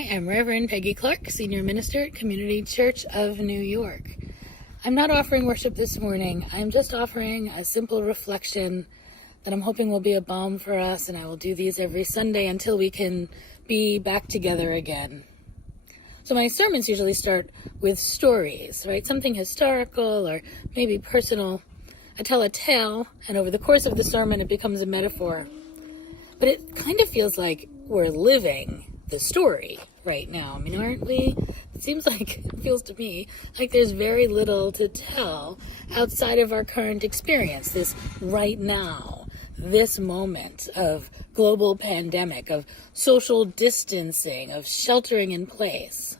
am Reverend Peggy Clarke, Senior Minister at Community Church of New York. I'm not offering worship this morning. I'm just offering a simple reflection that I'm hoping will be a balm for us, and I will do these every Sunday until we can be back together again. So my sermons usually start with stories, right? Something historical or maybe personal. I tell a tale, and over the course of the sermon it becomes a metaphor. But it kind of feels like we're living the story right now. I mean, aren't we? It seems like, it feels to me, like there's very little to tell outside of our current experience, this right now, this moment of global pandemic, of social distancing, of sheltering in place.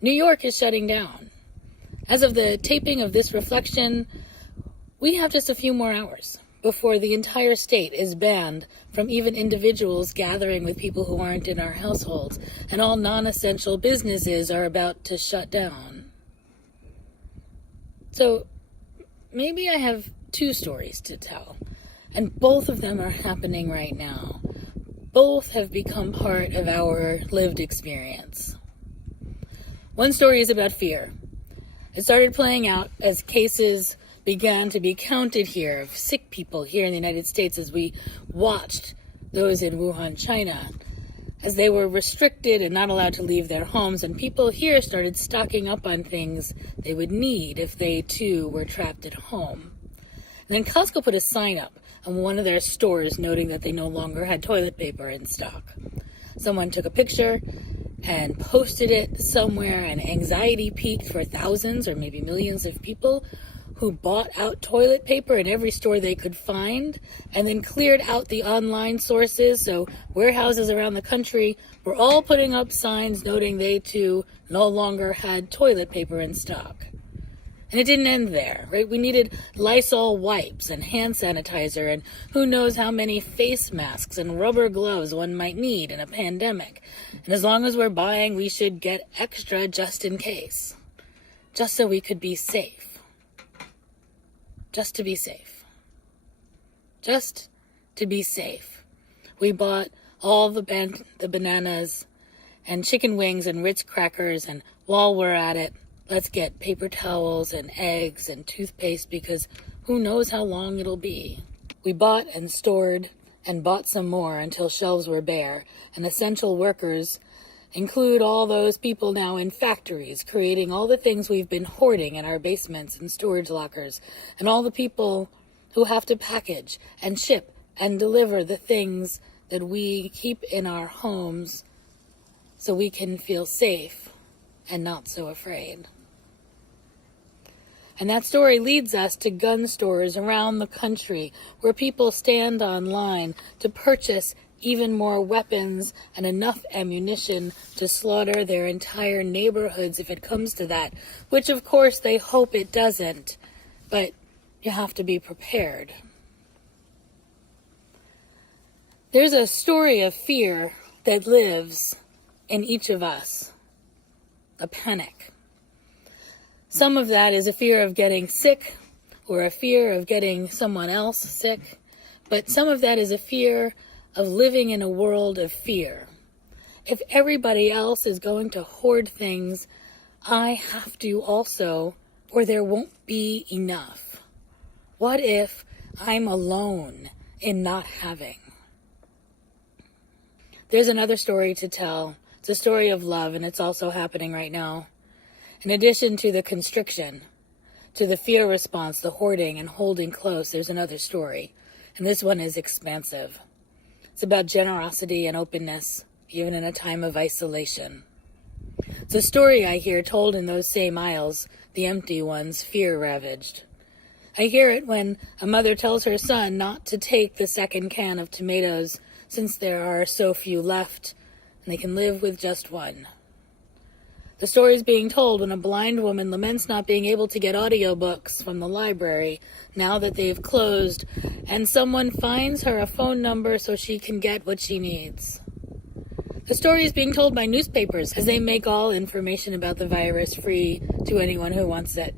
New York is shutting down. As of the taping of this reflection, we have just a few more hours before the entire state is banned from even individuals gathering with people who aren't in our households, and all non-essential businesses are about to shut down. So maybe I have two stories to tell, and both of them are happening right now. Both have become part of our lived experience. One story is about fear. It started playing out as cases began to be counted here of sick people here in the United States as we watched those in Wuhan, China, as they were restricted and not allowed to leave their homes, and people here started stocking up on things they would need if they too were trapped at home. And then Costco put a sign up on one of their stores noting that they no longer had toilet paper in stock. Someone took a picture and posted it somewhere, and anxiety peaked for thousands or maybe millions of people who bought out toilet paper in every store they could find, and then cleared out the online sources, so warehouses around the country were all putting up signs noting they too no longer had toilet paper in stock. And it didn't end there, right? We needed Lysol wipes and hand sanitizer and who knows how many face masks and rubber gloves one might need in a pandemic. And as long as we're buying, we should get extra just in case, just so we could be safe. Just to be safe. Just to be safe. We bought all the bananas and chicken wings and Ritz crackers, and while we're at it, let's get paper towels and eggs and toothpaste because who knows how long it'll be. We bought and stored and bought some more until shelves were bare, and essential workers include all those people now in factories creating all the things we've been hoarding in our basements and storage lockers, and all the people who have to package and ship and deliver the things that we keep in our homes so we can feel safe and not so afraid. And that story leads us to gun stores around the country where people stand online to purchase even more weapons and enough ammunition to slaughter their entire neighborhoods if it comes to that, which of course they hope it doesn't, but you have to be prepared. There's a story of fear that lives in each of us, a panic. Some of that is a fear of getting sick or a fear of getting someone else sick, but some of that is a fear of living in a world of fear. If everybody else is going to hoard things, I have to also, or there won't be enough. What if I'm alone in not having? There's another story to tell. It's a story of love, and it's also happening right now. In addition to the constriction, to the fear response, the hoarding and holding close, there's another story, and this one is expansive. It's about generosity and openness, even in a time of isolation. It's a story I hear told in those same aisles, the empty ones, fear-ravaged. I hear it when a mother tells her son not to take the second can of tomatoes since there are so few left, and they can live with just one. The story is being told when a blind woman laments not being able to get audiobooks from the library now that they've closed, and someone finds her a phone number so she can get what she needs. The story is being told by newspapers as they make all information about the virus free to anyone who wants it.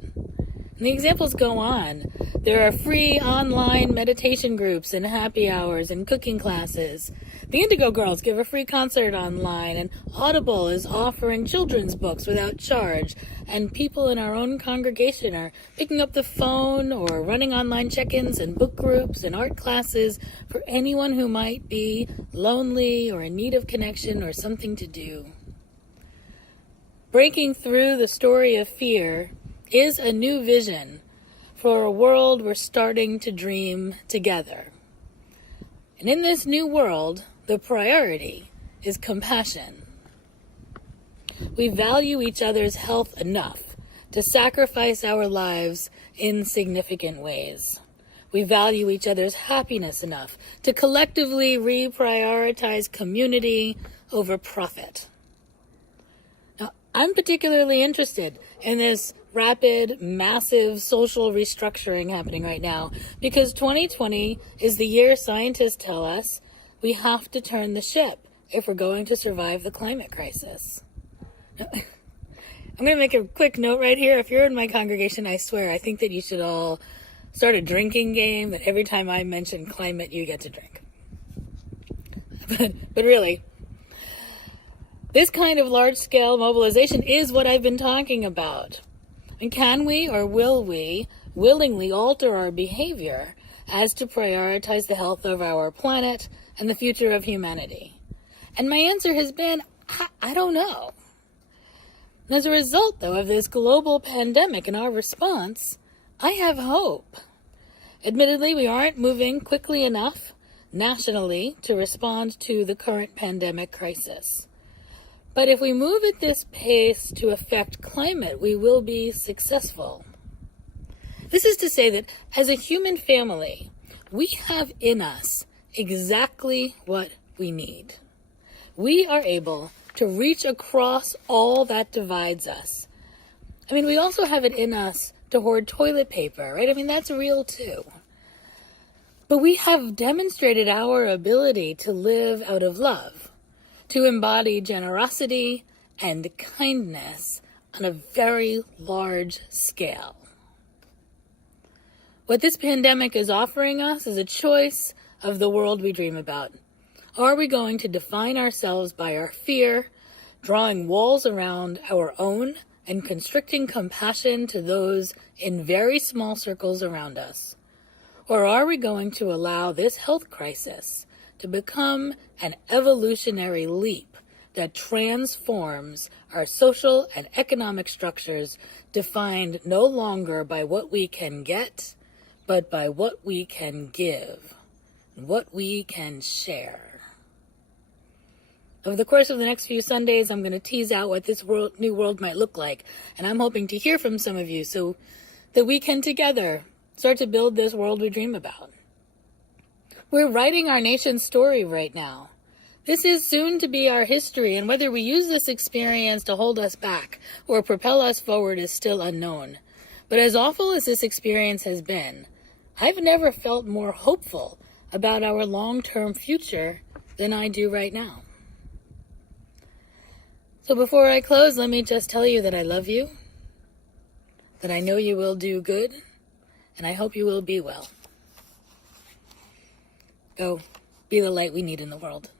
And And the examples go on. There are free online meditation groups and happy hours and cooking classes. The Indigo Girls give a free concert online, and Audible is offering children's books without charge. And people in our own congregation are picking up the phone or running online check-ins and book groups and art classes for anyone who might be lonely or in need of connection or something to do. Breaking through the story of fear is a new vision for a world we're starting to dream together. And in this new world, the priority is compassion. We value each other's health enough to sacrifice our lives in significant ways. We value each other's happiness enough to collectively reprioritize community over profit. Now, I'm particularly interested in this rapid, massive social restructuring happening right now because 2020 is the year scientists tell us we have to turn the ship if we're going to survive the climate crisis. I'm going to make a quick note right here. If you're in my congregation, I swear, I think that you should all start a drinking game that every time I mention climate, you get to drink. But really, this kind of large-scale mobilization is what I've been talking about. And can we or will we willingly alter our behavior as to prioritize the health of our planet and the future of humanity? And my answer has been, I don't know. As a result, though, of this global pandemic and our response, I have hope. Admittedly, we aren't moving quickly enough nationally to respond to the current pandemic crisis. But if we move at this pace to affect climate, we will be successful. This is to say that as a human family, we have in us exactly what we need. We are able to reach across all that divides us. I mean, we also have it in us to hoard toilet paper, right? I mean, that's real too. But we have demonstrated our ability to live out of love, to embody generosity and kindness on a very large scale. What this pandemic is offering us is a choice of the world we dream about. Are we going to define ourselves by our fear, drawing walls around our own and constricting compassion to those in very small circles around us? Or are we going to allow this health crisis to become an evolutionary leap that transforms our social and economic structures, defined no longer by what we can get, but by what we can give, what we can share? Over the course of the next few Sundays, I'm going to tease out what this new world might look like, and I'm hoping to hear from some of you so that we can together start to build this world we dream about. We're writing our nation's story right now. This is soon to be our history, and whether we use this experience to hold us back or propel us forward is still unknown. But as awful as this experience has been, I've never felt more hopeful about our long-term future than I do right now. So before I close, let me just tell you that I love you, that I know you will do good, and I hope you will be well. Go be the light we need in the world.